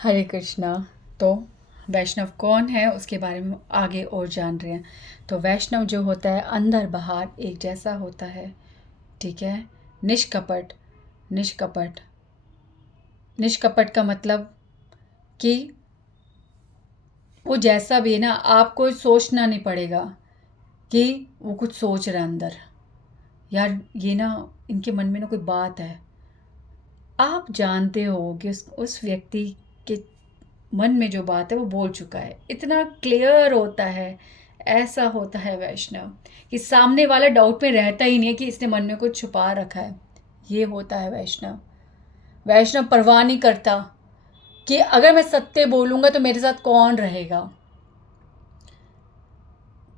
हरे कृष्णा। तो वैष्णव कौन है उसके बारे में आगे और जान रहे हैं। तो वैष्णव जो होता है अंदर बाहर एक जैसा होता है। ठीक है। निष्कपट। निष्कपट। निष्कपट का मतलब कि वो जैसा भी है ना, आपको सोचना नहीं पड़ेगा कि वो कुछ सोच रहा है अंदर। यार ये ना, इनके मन में ना कोई बात है। आप जानते हो कि उस व्यक्ति के मन में जो बात है वो बोल चुका है। इतना क्लियर होता है। ऐसा होता है वैष्णव कि सामने वाला डाउट में रहता ही नहीं है कि इसने मन में कुछ छुपा रखा है। ये होता है वैष्णव। वैष्णव परवाह नहीं करता कि अगर मैं सत्य बोलूंगा तो मेरे साथ कौन रहेगा,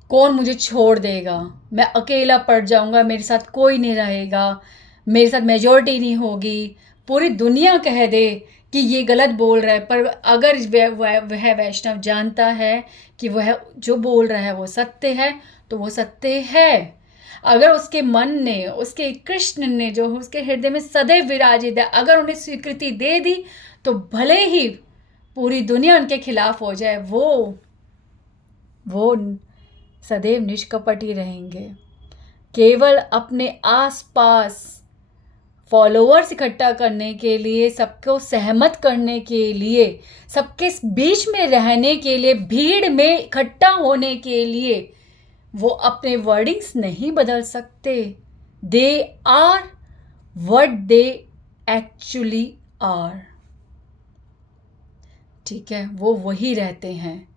कौन मुझे छोड़ देगा, मैं अकेला पड़ जाऊंगा, मेरे साथ कोई नहीं रहेगा, मेरे साथ मेजोरिटी नहीं होगी, पूरी दुनिया कह दे कि ये गलत बोल रहा है, पर अगर वह वैष्णव जानता है कि वह जो बोल रहा है वो सत्य है तो वो सत्य है। अगर उसके मन ने, उसके कृष्ण ने जो उसके हृदय में सदैव विराजित है, अगर उन्हें स्वीकृति दे दी तो भले ही पूरी दुनिया उनके खिलाफ हो जाए, वो सदैव निष्कपट ही रहेंगे। केवल अपने आसपास फॉलोअर्स इकट्ठा करने के लिए, सबको सहमत करने के लिए, सबके बीच में रहने के लिए, भीड़ में इकट्ठा होने के लिए वो अपने वर्डिंग्स नहीं बदल सकते। They are what they actually are. ठीक है, वो वही रहते हैं।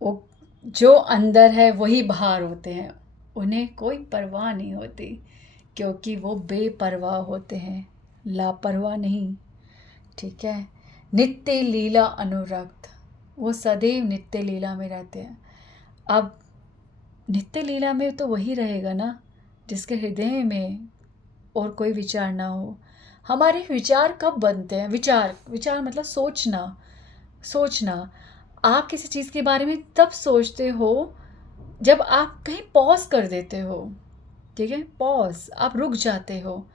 वो जो अंदर है वही बाहर होते हैं। उन्हें कोई परवाह नहीं होती क्योंकि वो बेपरवाह होते हैं, लापरवाह नहीं। ठीक है। नित्य लीला अनुरक्त। वो सदैव नित्य लीला में रहते हैं। अब नित्य लीला में तो वही रहेगा ना जिसके हृदय में और कोई विचार ना हो। हमारे विचार कब बनते हैं? विचार, विचार मतलब सोचना। सोचना। आप किसी चीज़ के बारे में तब सोचते हो जब आप कहीं पॉज कर देते हो। ठीक है, पॉज, आप रुक जाते हो।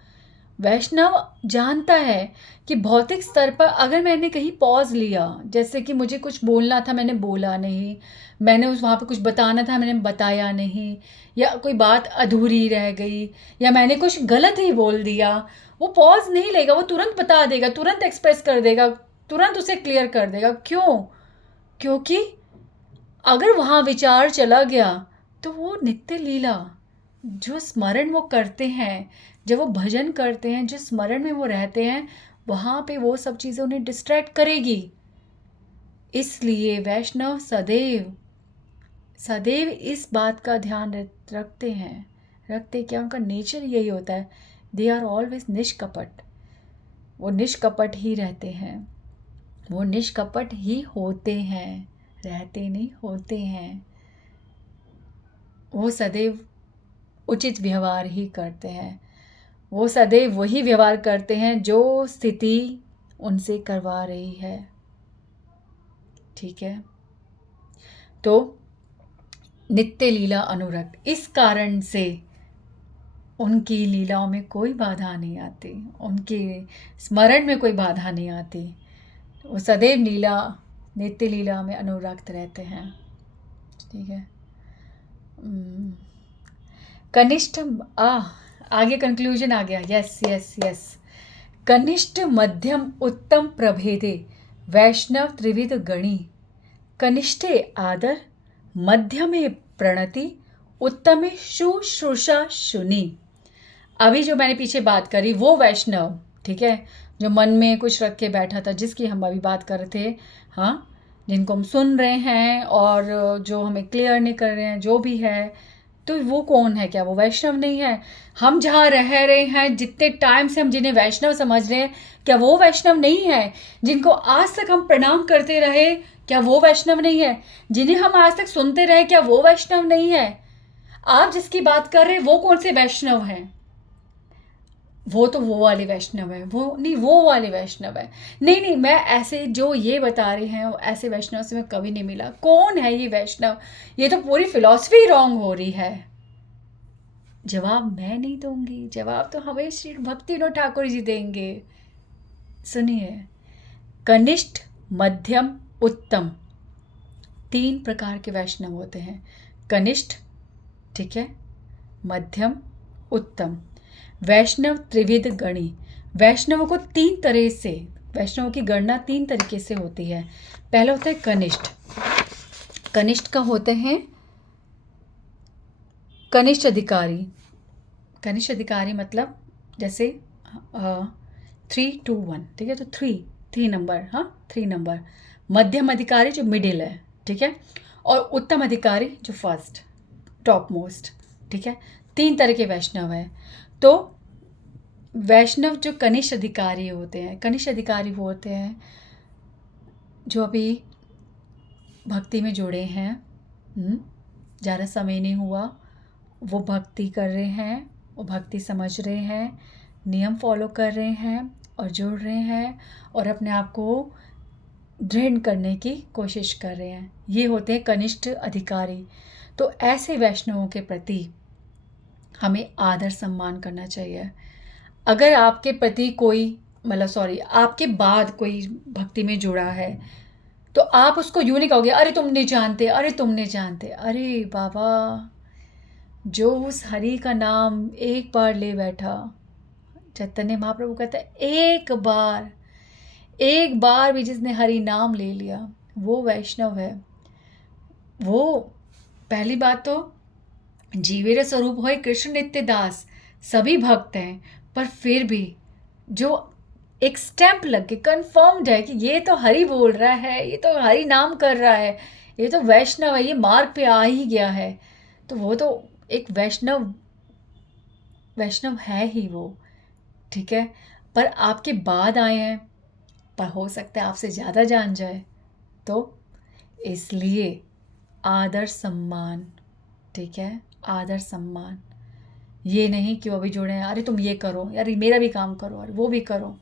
वैष्णव जानता है कि भौतिक स्तर पर अगर मैंने कहीं पॉज लिया, जैसे कि मुझे कुछ बोलना था मैंने बोला नहीं, मैंने उस वहाँ पे कुछ बताना था मैंने बताया नहीं, या कोई बात अधूरी रह गई, या मैंने कुछ गलत ही बोल दिया, वो पॉज नहीं लेगा, वो तुरंत बता देगा, तुरंत एक्सप्रेस कर देगा, तुरंत उसे क्लियर कर देगा। क्यों? क्योंकि अगर वहाँ विचार चला गया तो वो नित्य लीला, जो स्मरण वो करते हैं, जब वो भजन करते हैं, जिस स्मरण में वो रहते हैं, वहाँ पे वो सब चीज़ें उन्हें डिस्ट्रैक्ट करेगी। इसलिए वैष्णव सदैव सदैव इस बात का ध्यान रखते हैं। रखते क्या, उनका नेचर यही होता है। दे आर ऑलवेज निष्कपट। वो निष्कपट ही रहते हैं। वो निष्कपट ही होते हैं, रहते नहीं, होते हैं। वो सदैव उचित व्यवहार ही करते हैं। वो सदैव वही व्यवहार करते हैं जो स्थिति उनसे करवा रही है। ठीक है। तो नित्य लीला अनुरक्त, इस कारण से उनकी लीलाओं में कोई बाधा नहीं आती, उनके स्मरण में कोई बाधा नहीं आती। वो सदैव लीला, नित्य लीला में अनुरक्त रहते हैं। ठीक है। कनिष्ठ, आगे कंक्लूजन आ गया। Yes yes yes. कनिष्ठ मध्यम उत्तम प्रभेदे वैष्णव त्रिविध गणी। कनिष्ठे आदर, मध्यमे प्रणति, उत्तमे शुश्रूषा शुनि। अभी जो मैंने पीछे बात करी वो वैष्णव, ठीक है, जो मन में कुछ रख के बैठा था, जिसकी हम अभी बात कर रहे थे, हाँ, जिनको हम सुन रहे हैं और जो हमें क्लियर नहीं कर रहे हैं, जो भी है, तो वो कौन है? क्या वो वैष्णव नहीं है? हम जहाँ रह रहे हैं, जितने टाइम से हम जिन्हें वैष्णव समझ रहे हैं, क्या वो वैष्णव नहीं है? जिनको आज तक हम प्रणाम करते रहे, क्या वो वैष्णव नहीं है? जिन्हें हम आज तक सुनते रहे, क्या वो वैष्णव नहीं है? आप जिसकी बात कर रहे हैं वो कौन से वैष्णव हैं? वो तो वो वाले वैष्णव है, वो नहीं, वो वाले वैष्णव है। नहीं नहीं, मैं ऐसे जो ये बता रहे हैं ऐसे वैष्णव से मैं कभी नहीं मिला। कौन है ये वैष्णव? ये तो पूरी फिलॉसफी रॉन्ग हो रही है। जवाब मैं नहीं दूंगी, जवाब तो हमें श्री भक्ति विनोद ठाकुर जी देंगे। सुनिए, कनिष्ठ मध्यम, उत्तम, 3 प्रकार के वैष्णव होते हैं। कनिष्ठ, ठीक है, मध्यम, उत्तम। वैष्णव त्रिविध गणी, वैष्णवों को 3 तरह से, वैष्णवों की गणना 3 तरीके से होती है। पहला होता है कनिष्ठ। कनिष्ठ का होते हैं कनिष्ठ अधिकारी। कनिष्ठ अधिकारी मतलब जैसे 3 2 1, ठीक है, तो 3 नंबर, हाँ 3 नंबर। मध्यम अधिकारी जो मिडिल है, ठीक है, और उत्तम अधिकारी जो फर्स्ट, टॉप मोस्ट, ठीक है। 3 तरह के वैष्णव हैं। तो वैष्णव जो कनिष्ठ अधिकारी होते हैं, कनिष्ठ अधिकारी वो होते हैं जो अभी भक्ति में जुड़े हैं, ज़्यादा समय नहीं हुआ, वो भक्ति कर रहे हैं, वो भक्ति समझ रहे हैं, नियम फॉलो कर रहे हैं और जुड़ रहे हैं और अपने आप को दृढ़ करने की कोशिश कर रहे हैं। ये होते हैं कनिष्ठ अधिकारी। तो ऐसे वैष्णवों के प्रति हमें आदर सम्मान करना चाहिए। अगर आपके प्रति कोई आपके बाद कोई भक्ति में जुड़ा है तो आप उसको यूँ नहीं कहोगे अरे तुम नहीं जानते, अरे तुम नहीं जानते। अरे बाबा, जो उस हरि का नाम एक बार ले बैठा, चैतन्य महाप्रभु कहता है एक बार भी जिसने हरि नाम ले लिया वो वैष्णव है। वो पहली बात तो जीवेर स्वरूप होए कृष्ण नित्य दास, सभी भक्त हैं, पर फिर भी जो एक स्टैंप लग के कन्फर्म्ड है कि ये तो हरि बोल रहा है, ये तो हरि नाम कर रहा है, ये तो वैष्णव है, ये मार्ग पे आ ही गया है, तो वो तो एक वैष्णव है ही वो, ठीक है। पर आपके बाद आए हैं, पर हो सकता है आपसे ज़्यादा जान जाए, तो इसलिए आदर सम्मान, ठीक है, आदर सम्मान। ये नहीं कि वो अभी जुड़े हैं अरे तुम ये करो, यार मेरा भी काम करो और वो भी करो।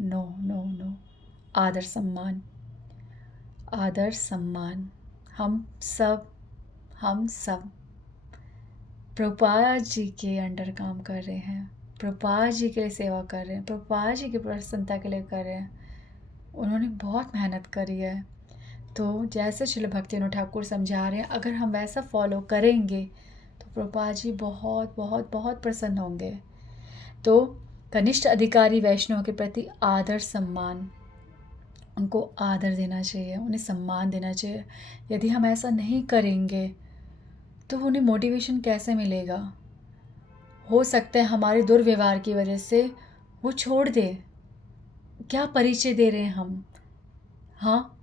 नो नो नो, आदर सम्मान, आदर सम्मान। हम सब प्रभुपाद जी के अंडर काम कर रहे हैं, प्रभुपाद जी के लिए सेवा कर रहे हैं, प्रभुपाद जी की प्रसन्नता के लिए कर रहे हैं। उन्होंने बहुत मेहनत करी है। तो जैसे श्रील भक्तिविनोद ठाकुर समझा रहे हैं, अगर हम वैसा फॉलो करेंगे तो प्रभुपाद जी बहुत बहुत बहुत प्रसन्न होंगे। तो कनिष्ठ अधिकारी वैष्णव के प्रति आदर सम्मान, उनको आदर देना चाहिए, उन्हें सम्मान देना चाहिए। यदि हम ऐसा नहीं करेंगे तो उन्हें मोटिवेशन कैसे मिलेगा? हो सकता है हमारे दुर्व्यवहार की वजह से वो छोड़ दे। क्या परिचय दे रहे हैं हम? हाँ,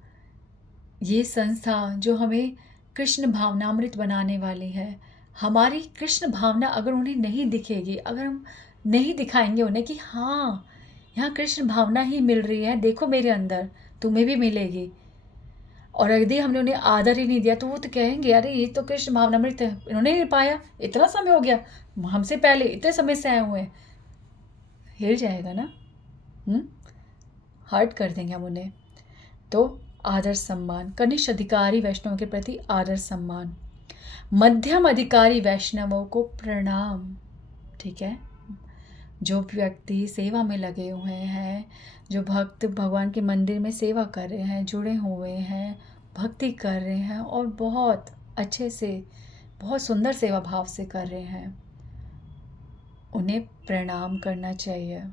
ये संस्था जो हमें कृष्ण भावनामृत बनाने वाली है, हमारी कृष्ण भावना अगर उन्हें नहीं दिखेगी, अगर हम नहीं दिखाएंगे उन्हें कि हाँ यहाँ कृष्ण भावना ही मिल रही है, देखो मेरे अंदर, तुम्हें भी मिलेगी, और यदि हमने उन्हें आदर ही नहीं दिया तो वो तो कहेंगे अरे ये तो कृष्ण भावनामृत है, इन्होंने नहीं पाया, इतना समय हो गया, हमसे पहले इतने समय से आए हुए हैं, हिल जाएगा ना, हर्ट कर देंगे हम उन्हें। तो आदर सम्मान, कनिष्ठ अधिकारी वैष्णवों के प्रति आदर सम्मान, मध्यम अधिकारी वैष्णवों को प्रणाम, ठीक है। जो व्यक्ति सेवा में लगे हुए हैं, जो भक्त भगवान के मंदिर में सेवा कर रहे हैं, जुड़े हुए हैं, भक्ति कर रहे हैं और बहुत अच्छे से, बहुत सुंदर सेवा भाव से कर रहे हैं, उन्हें प्रणाम करना चाहिए।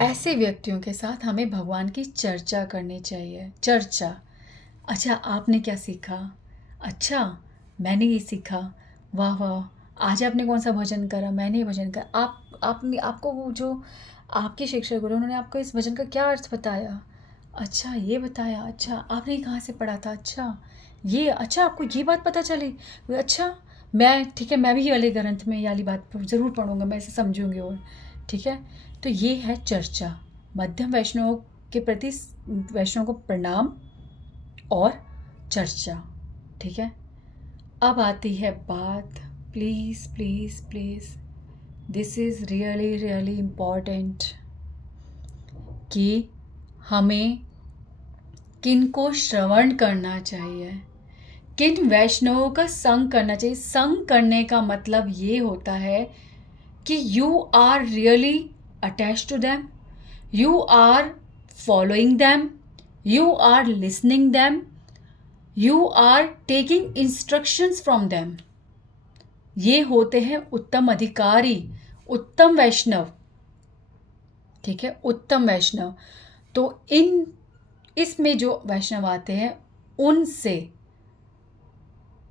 ऐसे व्यक्तियों के साथ हमें भगवान की चर्चा करनी चाहिए। चर्चा, अच्छा आपने क्या सीखा, अच्छा मैंने ये सीखा, वाह वाह, आज आपने कौन सा भजन करा, मैंने ये भजन करा, आपको वो जो आपके शिक्षक गुरु उन्होंने आपको इस भजन का क्या अर्थ बताया, अच्छा ये बताया, अच्छा आपने कहाँ से पढ़ा था, अच्छा ये, अच्छा आपको ये बात पता चली, अच्छा मैं, ठीक है, मैं भी ये वाले ग्रंथ में ये वाली बात ज़रूर पढ़ूंगा, मैं इसे समझूंगी, और ठीक है। तो ये है चर्चा। मध्यम वैष्णव के प्रति वैष्णव को प्रणाम और चर्चा, ठीक है। अब आती है बात, please please please, this is really really important, कि हमें किन को श्रवण करना चाहिए, किन वैष्णवों का संग करना चाहिए। संग करने का मतलब ये होता है कि you are really attached to them, you are following them, you are listening them, you are taking instructions from them. ये होते हैं उत्तम अधिकारी, उत्तम वैष्णव। ठीक है, उत्तम वैष्णव। तो इसमें जो वैष्णव आते हैं उनसे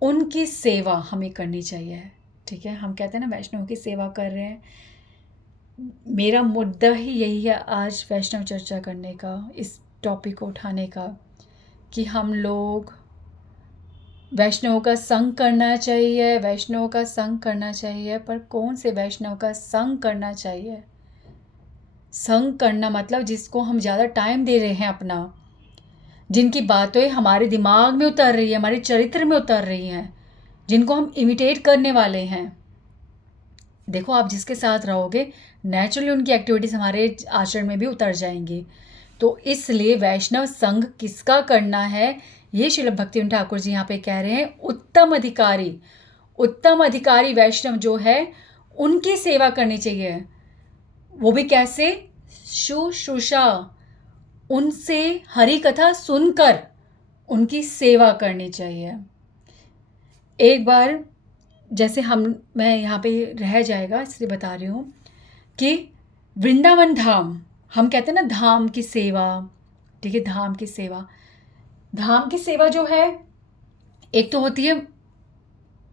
उनकी सेवा हमें करनी चाहिए। ठीक है, हम कहते हैं ना वैष्णव की सेवा कर रहे हैं। मेरा मुद्दा ही यही है आज वैष्णव चर्चा करने का, इस टॉपिक को उठाने का, कि हम लोग वैष्णव का संग करना चाहिए, वैष्णव का संग करना चाहिए, पर कौन से वैष्णव का संग करना चाहिए? संग करना मतलब जिसको हम ज़्यादा टाइम दे रहे हैं अपना, जिनकी बातें हमारे दिमाग में उतर रही है, हमारे चरित्र में उतर रही हैं, जिनको हम इमिटेट करने वाले हैं। देखो, आप जिसके साथ रहोगे नेचुरली उनकी एक्टिविटीज़ हमारे आचरण में भी उतर जाएंगी। तो इसलिए वैष्णव संघ किसका करना है, ये श्रील भक्तिविनोद ठाकुर जी यहाँ पे कह रहे हैं। उत्तम अधिकारी, उत्तम अधिकारी वैष्णव जो है उनकी सेवा करनी चाहिए। वो भी कैसे? शुश्रूषा, उनसे हरि कथा सुनकर उनकी सेवा करनी चाहिए। एक बार जैसे मैं यहाँ पे रह जाएगा इसलिए बता रही हूँ कि वृंदावन धाम, हम कहते हैं ना धाम की सेवा। ठीक है, धाम की सेवा, धाम की सेवा जो है एक तो होती है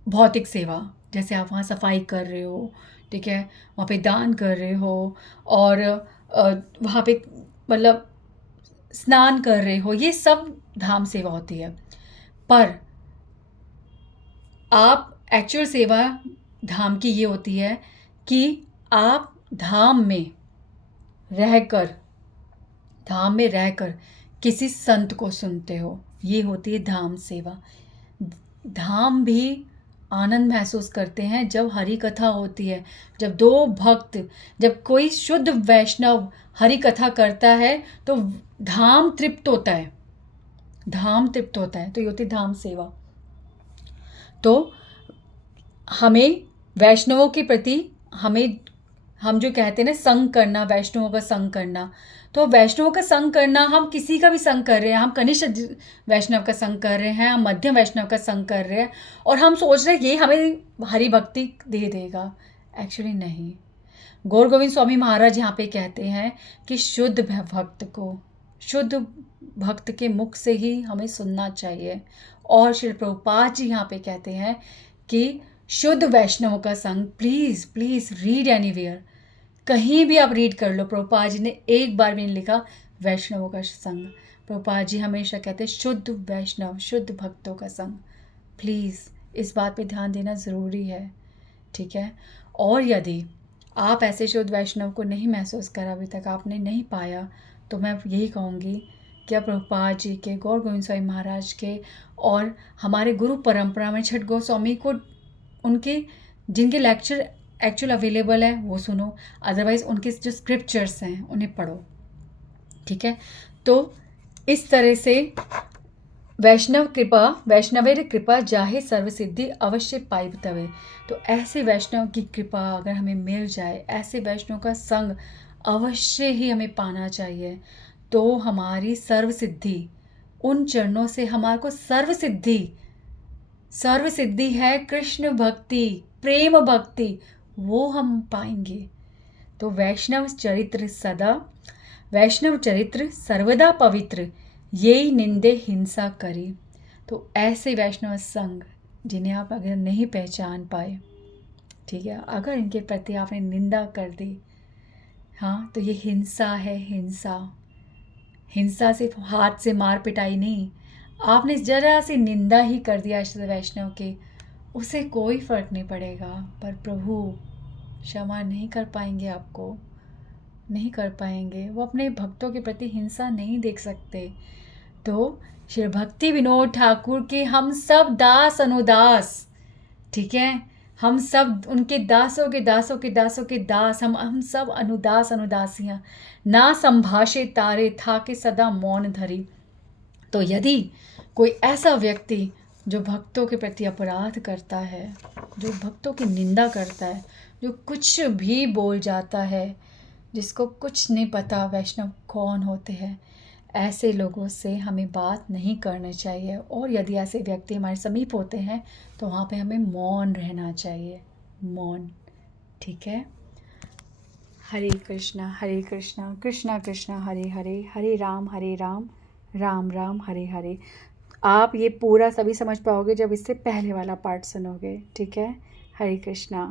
भौतिक सेवा, जैसे आप वहाँ सफाई कर रहे हो, ठीक है, वहाँ पे दान कर रहे हो, और वहाँ पे मतलब स्नान कर रहे हो, ये सब धाम सेवा होती है। पर आप एक्चुअल सेवा धाम की ये होती है कि आप धाम में रहकर किसी संत को सुनते हो, ये होती है धाम सेवा। धाम भी आनंद महसूस करते हैं जब हरि कथा होती है, जब दो भक्त, जब कोई शुद्ध वैष्णव हरि कथा करता है तो धाम तृप्त होता है, धाम तृप्त होता है। तो ये होती है धाम सेवा। तो हमें वैष्णवों के प्रति हम जो कहते हैं ना संग करना, वैष्णवों का संग करना, तो वैष्णवों का संग करना, हम किसी का भी संग कर रहे हैं, हम कनिष्ठ वैष्णव का संग कर रहे हैं, हम मध्यम वैष्णव का संग कर रहे हैं, और हम सोच रहे हैं ये हमें हरि भक्ति दे देगा। एक्चुअली नहीं। गौर गोविंद स्वामी महाराज यहाँ पे कहते हैं कि शुद्ध भक्त के मुख से ही हमें सुनना चाहिए। और श्री प्रभुपाद जी यहाँ पे कहते हैं कि शुद्ध वैष्णव का संग, प्लीज़ प्लीज़ रीड एनीवेयर, कहीं भी आप रीड कर लो। प्रभुपाद जी ने एक बार भी नहीं लिखा वैष्णवों का संग। प्रभुपाद जी हमेशा कहते हैं शुद्ध वैष्णव, शुद्ध भक्तों का संग। प्लीज़ इस बात पे ध्यान देना ज़रूरी है। ठीक है, और यदि आप ऐसे शुद्ध वैष्णव को नहीं महसूस करा, अभी तक आपने नहीं पाया, तो मैं यही कहूँगी कि आप प्रभुपाद जी के, गौर गोविंद स्वामी महाराज के और हमारे गुरु परंपरा में छठ गोस्वामी को, उनके जिनके लेक्चर एक्चुअल अवेलेबल है वो सुनो, अदरवाइज़ उनके जो स्क्रिप्चर्स हैं उन्हें पढ़ो। ठीक है, तो इस तरह से वैष्णवेर कृपा जाहे सर्व सिद्धि अवश्य पाई तवे। तो ऐसे वैष्णव की कृपा अगर हमें मिल जाए, ऐसे वैष्णव का संग अवश्य ही हमें पाना चाहिए, तो हमारी सर्व सिद्धि, उन चरणों से हमारे को सर्व सिद्धि है, कृष्ण भक्ति, प्रेम भक्ति, वो हम पाएंगे। तो वैष्णव चरित्र सर्वदा पवित्र, यही निंदे हिंसा करी। तो ऐसे वैष्णव संग जिन्हें आप अगर नहीं पहचान पाए, ठीक है, अगर इनके प्रति आपने निंदा कर दी, हाँ, तो ये हिंसा है। हिंसा सिर्फ हाथ से मार पिटाई नहीं, आपने जरा सी निंदा ही कर दिया ऐसे वैष्णव के, उसे कोई फर्क नहीं पड़ेगा, पर प्रभु क्षमा नहीं कर पाएंगे, आपको नहीं कर पाएंगे। वो अपने भक्तों के प्रति हिंसा नहीं देख सकते। तो श्री भक्ति विनोद ठाकुर के हम सब दास अनुदास, ठीक है, हम सब उनके दासों के दास, हम सब अनुदासियाँ, ना संभाषे तारे था के सदा मौन धरी। तो यदि कोई ऐसा व्यक्ति जो भक्तों के प्रति अपराध करता है, जो भक्तों की निंदा करता है, जो कुछ भी बोल जाता है, जिसको कुछ नहीं पता वैष्णव कौन होते हैं, ऐसे लोगों से हमें बात नहीं करनी चाहिए, और यदि ऐसे व्यक्ति हमारे समीप होते हैं तो वहाँ पे हमें मौन रहना चाहिए, मौन। ठीक है। हरे कृष्णा कृष्णा कृष्णा हरे हरे, हरे राम राम राम हरे हरे। आप ये पूरा तभी समझ पाओगे जब इससे पहले वाला पार्ट सुनोगे। ठीक है। हरे कृष्णा।